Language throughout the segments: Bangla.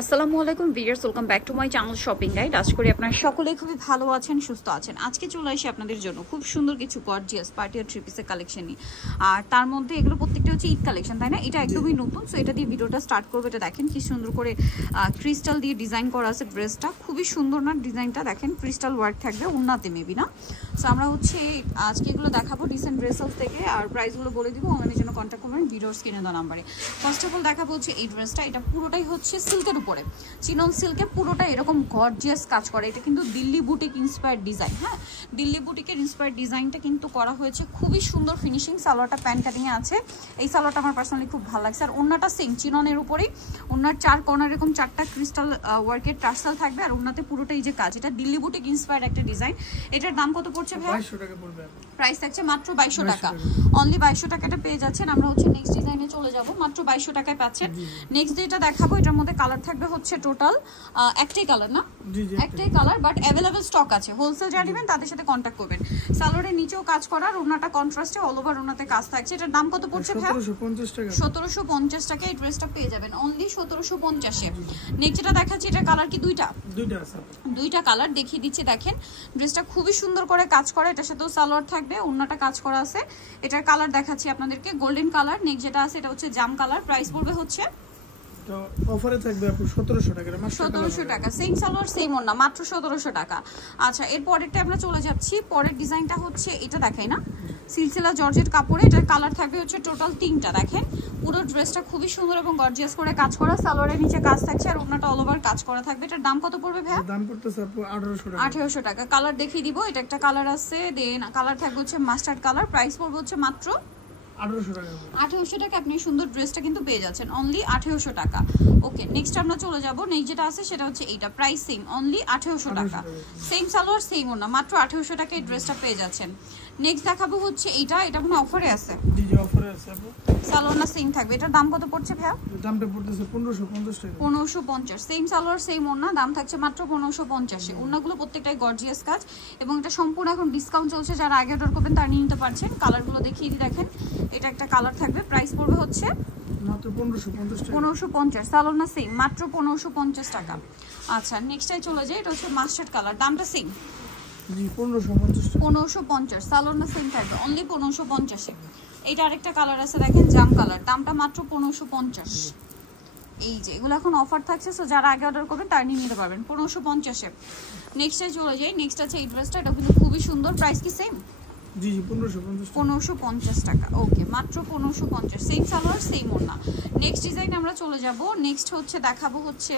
আসসালামু আলাইকুম viewers, welcome back to my channel shopping guide. আশা করি আপনারা সকলেই খুবই ভালো আছেন, সুস্থ আছেন। আজকে চলে আসি আপনাদের জন্য খুব সুন্দর কিছু গর্জিয়াস পার্টি আর থ্রি পিসের কালেকশন নিয়ে। আর তার মধ্যে এগুলো প্রত্যেকটা হচ্ছে ঈদ কালেকশন, তাই না? এটা একদমই নতুন, সো এটা দিয়ে ভিডিওটা স্টার্ট করবো। এটা দেখেন কি সুন্দর করে ক্রিস্টাল দিয়ে ডিজাইন করা আছে ড্রেসটা, খুবই সুন্দর না ডিজাইনটা? দেখেন ক্রিস্টাল ওয়ার্ক থাকবে ওন্নাতে মেবি না। সো আমরা হচ্ছে আজকে এগুলো দেখাবো ডিসেন্ট ড্রেস হাউস থেকে, আর প্রাইসগুলো বলে দিব। অনলাইনের জন্য কন্ট্যাক্ট করবেন ভিডিওর স্ক্রিনে দেওয়া নাম্বারে। ফার্স্ট অফ অল দেখাবো হচ্ছে এই ড্রেসটা। এটা পুরোটাই হচ্ছে সিল্কের উপরে, চিনন সিল্কে পুরোটা এরকম গর্জিয়াস কাজ করে। এটা কিন্তু দিল্লি বুটিক ইন্সপায়ার্ড ডিজাইন। হ্যাঁ, দিল্লি বুটিকের ইন্সপায়ার্ড ডিজাইনটা কিন্তু করা হয়েছে, খুবই সুন্দর ফিনিশিং। সালোয়ারটা প্যান্ট কাটিংয়ে আছে। এই সালোয়ারটা আমার পার্সোনালি খুব ভালো লাগছে। আর ওন্নাটা সেম চিননের উপরেই, ওন্নার চার কর্নার এরকম চারটা ক্রিস্টাল ওয়ার্কের টার্সাল থাকবে। আর ওন্নাতে পুরোটাই যে কাজ, এটা দিল্লি বুটিক ইন্সপায়ার্ড একটা ডিজাইন। এটার দাম কত পড়ছে ভাই? 2200 টাকা পড়বে। প্রাইস থাকছে মাত্র 2200 টাকা। অনলি 2200 টাকাটা পেয়ে যাচ্ছেন। আমরা হচ্ছে নেক্সট ডিজাইনে চলে যাব, মাত্র 2200 টাকায় পাচ্ছেন। নেক্সট যেটা দেখাবো, এটার মধ্যে কালার থাকবে হচ্ছে টোটাল একটাই কালার না, একটাই কালার, বাট অ্যাভেলেবল স্টক আছে। হোলসেল যারা নেবেন তাদের সাথে কন্ট্যাক্ট করবেন। সালোয়ারের নিচেও কাজ করার, ওনাটা কন্ট্রাস্টে অল ওভার ওনাতে কাজ থাকছে। এটার দাম কত পড়ছে ভাই? 1750 টাকা। 1750 টাকায় এই ড্রেসটা পেয়ে যাবেন, অনলি 1750 এ। নেক্সট যেটা দেখাচ্ছি, এটা কালার কি দুইটা আছে, দুইটা কালার দেখিয়ে দিচ্ছি। দেখেন ড্রেসটা খুবই সুন্দর করে কাজ করা, এটার সাথেও সালোয়ার থাকবে, ওন্নাটা কাজ করা আছে। এটার কালার দেখাচ্ছি আপনাদেরকে, গোল্ডেন কালার। নেক্সট যেটা আছে এটা হচ্ছে জাম কালার। প্রাইস পড়বে হচ্ছে তো অফারে থাকবে আপু 1700 টাকা। 1700 টাকা, সেম সালোয়ার সেম ওন্না, মাত্র 1700 টাকা। আচ্ছা, এর পরেরটা আমরা চলে যাচ্ছি। পরের ডিজাইনটা হচ্ছে এটা, দেখাই না, সিলসিলা জর্জেট কাপড়ে। এটার কালার থাকবে হচ্ছে টোটাল তিনটা। দেখেন পুরো ড্রেসটা খুবই সুন্দর এবং গর্জিয়াস করে কাজ করা। সালোয়ারের নিচে কাজ থাকছে আর ওন্নাটা অল ওভার কাজ করা থাকবে। এটার দাম কত পড়বে ভাই? দাম পড়তেছে আপু 1800 টাকা। 1800 টাকা। কালার দেখিয়ে দিব। এটা একটা কালার আছে, দেন কালার থাকবে হচ্ছে মাস্টার্ড কালার। প্রাইস পড়বে হচ্ছে মাত্র 1800 টাকা। 1800 টাকা আপনি সুন্দর ড্রেসটা কিন্তু পেয়ে যাচ্ছেন, অনলি 1800 টাকা। ওকে, নেক্সট আমরা চলে যাব। নেক্সট যেটা আছে সেটা হচ্ছে এইটা, প্রাইস সেম, অনলি 1800 টাকা। সেম সালোয়ার সেম ওন্না, মাত্র 1800 টাকা এই ড্রেসটা পেয়ে যাচ্ছেন। নেক্সট দেখাবো হচ্ছে এইটা, এটা কোনো অফারে আছে? জি জি, অফারে আছে আপু। সালোয়ার না সেম থাকবে। এটার দাম কত পড়ছে ভাইয়া? দামটা পড়তেছে 1550 টাকা। 1550, সেম সালোয়ার সেম ওন্না, দাম থাকছে মাত্র 1550 এ। ওন্নাগুলো প্রত্যেকটাই গর্জিয়াস কাজ এবং এটা সম্পূর্ণ এখন ডিসকাউন্ট চলছে। যারা আগে অর্ডার করবেন তারা নিয়ে নিতে পারছেন। কালারগুলো দেখিয়ে দিই, দেখেন এটা একটা কালার থাকবে। প্রাইস পড়বে হচ্ছে মাত্র 1550 টাকা। 1550, সালোয়ার না সেম, মাত্র 1550 টাকা। আচ্ছা, নেক্সটটাই চলে যাই। এটা হচ্ছে মাস্টার্ড কালার, দামটা সেম, জি 1550 টাকা। 1550, সালোয়ার না সেম থাকবে, অনলি 1550 এ। এইটা আরেকটা কালার আছে, দেখেন জাম কালার, দামটা মাত্র 1550। এই যে এগুলো এখন অফার থাকছে, সো যারা আগে অর্ডার করবেন তারা নিয়ে নিতে পারবেন 1550 এ। নেক্সটে চলে যাই। নেক্সট আছে এই ড্রেসটা, এটা কিন্তু খুবই সুন্দর। প্রাইস কি সেম? জি জি 1550 টাকা। 1550 টাকা। ওকে, মাত্র 1550, সেম সালোয়ার সেম ওন্না। নেক্সট ডিজাইন আমরা চলে যাব। নেক্সট হচ্ছে দেখাবো হচ্ছে,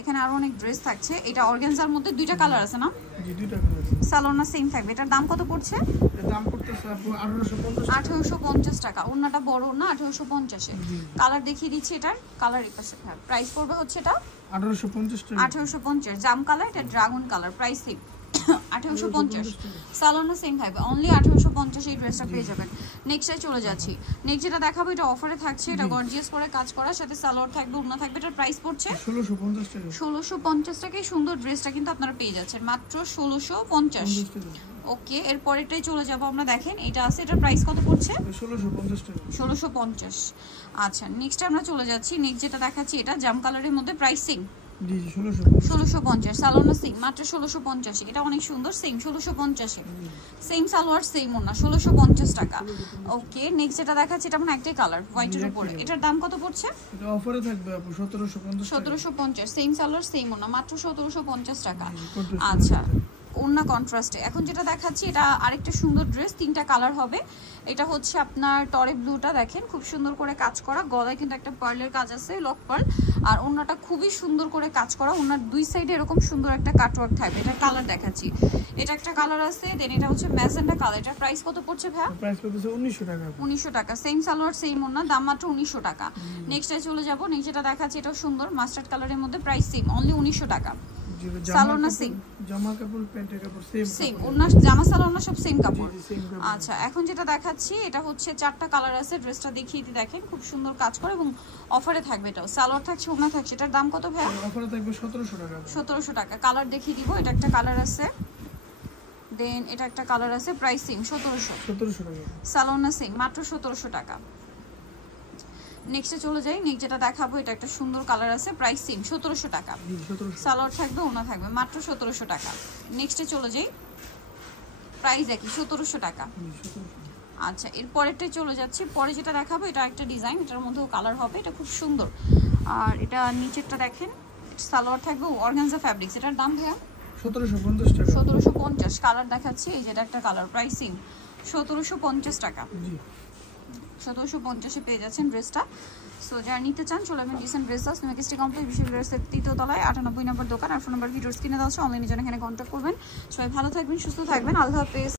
এখানে আরো অনেক ড্রেস থাকছে। এটা অর্গানজার মধ্যে দুইটা কালার আছে না? জি দুইটা কালার আছে। সালোয়ার না সেম থাকবে। এটার দাম কত পড়ছে? এর দাম পড়তেছে আপু 1850 টাকা। 1850 টাকা। ওন্নাটা বড় না, 1850 এ। কালার দেখিয়ে দিচ্ছি, এটার কালার এই পাশে। প্রাইস পড়বে হচ্ছে এটা 1850 টাকা। 1850, জাম কালার, এটা dragon colour. Price same 1850, salwar same থাকবে, অনলি 1850 এই ড্রেসটা পেয়ে যাবেন। নেক্সটে চলে যাচ্ছি। নেক্সট যেটা দেখাবো, এটা অফারে থাকছে। এটা গর্জিয়াস করে কাজ করা, সাথে সালোয়ার থাকবে, ওন্না থাকবে। এটার প্রাইস পড়ছে 1650 টাকা। 1650 টাকায় সুন্দর ড্রেসটা কিন্তু আপনারা পেয়ে যাচ্ছেন, মাত্র 1650। ওকে, এর পরেরটাই চলে যাব আমরা। দেখেন এটা আছে, এটার প্রাইস কত পড়ছে? 1650 টাকা। 1650। আচ্ছা, নেক্সট আমরা চলে যাচ্ছি। নেক্সট যেটা দেখাচ্ছি, এটা জাম কালারের মধ্যে, প্রাইস সেম, জি জি 1650। সালোয়ার সেম, মাত্র 1650। এটা অনেক সুন্দর, সেম 1650 সেম সালোয়ার সেম ওন্না, 1650 টাকা। ওকে, নেক্সট যেটা দেখাচ্ছি, এটা মানে একটাই কালার, হোয়াইটের উপরে। এটার দাম কত পড়ছে? এটা অফারে থাকবে আপু 1750 টাকা। 1750, সেম সালোয়ার সেম ওন্না, মাত্র 1750 টাকা। আচ্ছা, ওন্না কন্ট্রাস্টে। এখন যেটা দেখাচ্ছি, এটা আরেকটা সুন্দর ড্রেস, তিনটা কালার হবে। এটা হচ্ছে আপনার টরে ব্লুটা, দেখেন খুব সুন্দর করে কাজ করা, গলায় কিন্তু একটা পার্লের কাজ আছে, লক পার্ল। আর ওন্নাটা খুবই সুন্দর করে কাজ করা, ওন্নার দুই সাইডে এরকম সুন্দর একটা কাটওয়ার্ক থাকবে। এটা কালার দেখাচ্ছি, এটা একটা কালার আছে, দেন এটা হচ্ছে ম্যাজেন্টা কালার। এটার প্রাইস কত পড়ছে ভাই? প্রাইস পড়ছে 1900 টাকা। 1900 টাকা, সেম সালোয়ার সেম ওন্না, দাম মাত্র 1900 টাকা। নেক্সটে চলে যাব। নেক্সট যেটা দেখাচ্ছি, এটাও সুন্দর মাস্টার্ড কালারের মধ্যে, প্রাইস সেম, অনলি 1900 টাকা। সালোয়ার না সেম, জামা কাপড় প্যান্টের কাপড় সেম সেম ওন্না, জামা সালোয়ার না সব সেম কাপড়। আচ্ছা, এখন যেটা দেখাচ্ছি, এটা হচ্ছে চারটা কালার আছে। ড্রেসটা দেখিয়ে দিই, দেখেন খুব সুন্দর কাজ করে এবং অফারে থাকবে। এটাও সালোয়ার থাকছে, ওন্না থাকছে। এটার দাম কত ভাই? অফারে থাকবে 1700 টাকা। 1700 টাকা। কালার দেখিয়ে দিব, এটা একটা কালার আছে, দেন এটা একটা কালার আছে। প্রাইস সেম, 1700 টাকা। সালোয়ার না সেম, মাত্র 1700 টাকা। নেক্সটে চলে যাই। নেক্সট যেটা দেখাবো এটা একটা সুন্দর কালার আছে, প্রাইস সেম 1700 টাকা। সালোয়ার থাকবে, ওনা থাকবে, মাত্র 1700 টাকা। নেক্সটে চলে যাই, প্রাইস একই 1700 টাকা। আচ্ছা, এর পরেরটাই চলে যাচ্ছে। পরে যেটা দেখাবো এটা একটা ডিজাইন, এটার মধ্যেও কালার হবে, এটা খুব সুন্দর। আর এটা নিচেরটা দেখেন, সালোয়ার থাকবে অর্গানজা ফ্যাব্রিক্স। এটার দাম ভাইয়া 1750 টাকা। 1750। কালার দেখাচ্ছি, এই যেটা একটা কালার, প্রাইসিং 1750 টাকা। 1750-এ পেয়ে যাচ্ছেন ড্রেসটা। সো যারা নিতে চান চলে যাবেন ডিসেন্ট ড্রেসার্স, মেকিস্ট্রি কমপ্লেক্স, বিশাল ড্রেসের 3য় তলায় 98 নম্বর দোকান। আর ফোন নাম্বার ভিডিওর স্ক্রিনে দেওয়া আছে, অনলাইনে জন্য এখানে কন্ট্যাক্ট করবেন। সবাই ভালো থাকবেন, সুস্থ থাকবেন, আল্লাহ হাফেজ।